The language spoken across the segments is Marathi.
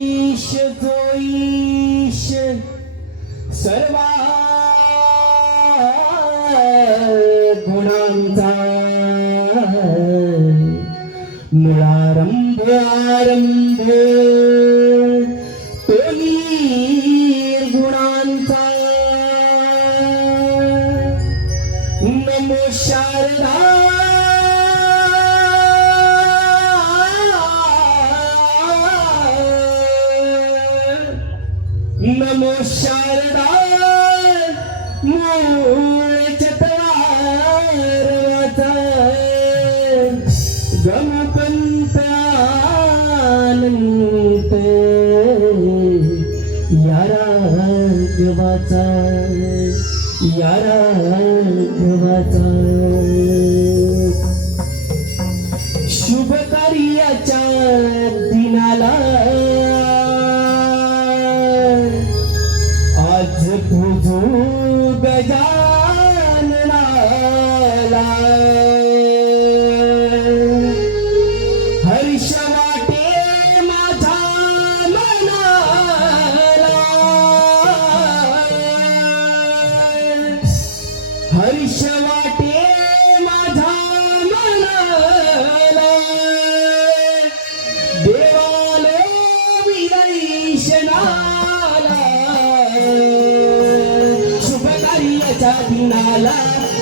ईश जो ईश सर्वा गुणांचा मुळारंभ आरंभ तो निर्गुणांचा नमो शारदा नमो शारदा मूळ चतवारवाचा गणपंत अनंत या राघवाचा शुभ कार्याच्या दिनाला आज पूजू गजाननाला हर्ष वाटे माझा मनाला हर्ष वाटे माझा मनाला देवालो विदर्शनाला शुभ कार्याच्या दिनाला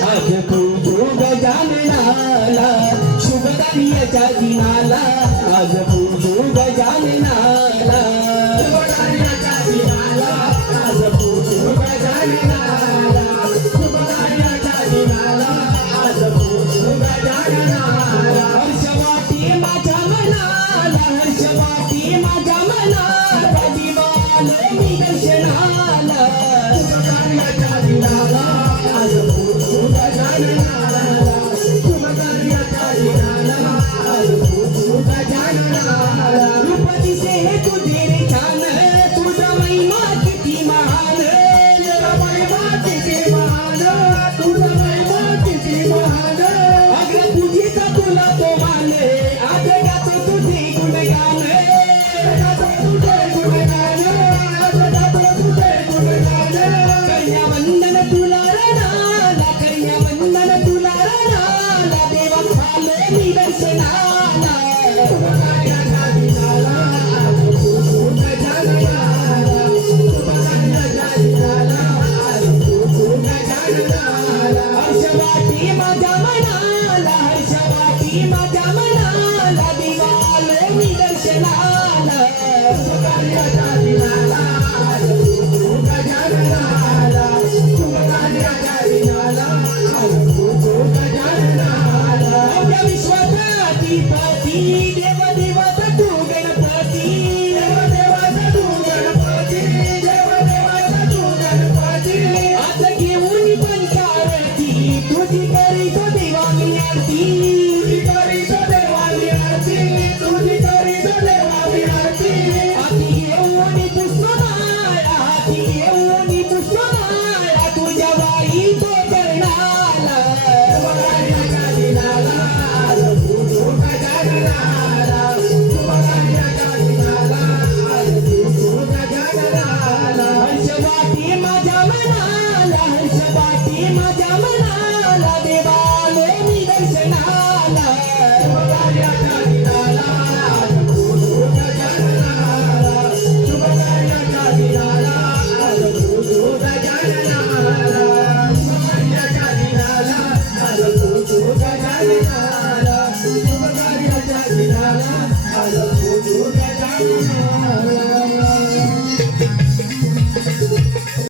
आज पूजू गजाननाला शुभ कार्याच्या दिनाला आज पूजू गजाननाला शुभ कार्याच्या दिनाला आज पूजू गजाननाला शुभ कार्याच्या दिनाला आज पूजू गजाननाला हर्ष वाटे माझ्या मनाला हर्ष वाटे माझ्या मनाला दिवाल मी दर्शनाला शुभ कार्याच्या दिनाला आज पूजू गजाननाला शुभ कार्याच्या दिनाला आज पूजू गजाननाला रूप दिसे तुझे रे छान तुझा महिमा किती महान तुझा महिमा किती महान तुझा महिमा किती महान अग्र पूजिता तुला तो मान आज गातो तुझे गुणगान गातो तुझे गुणगान आज गातो तुझे गुणगान कन्या वंदन तुला रणाला कन्या वंदन तुला रणाला देवा झाले मी दर्शनाला शुभ कार्याच्या दिनाला आज पूजू गजाननाला शुभ कार्याच्या दिनाला आज पूजू गजाननाला हर्ष वाटे माझ्या मनाला हर्ष वाटे माझ्या मनाला दिवाल मी दर्शनाला शुभ कार्याच्या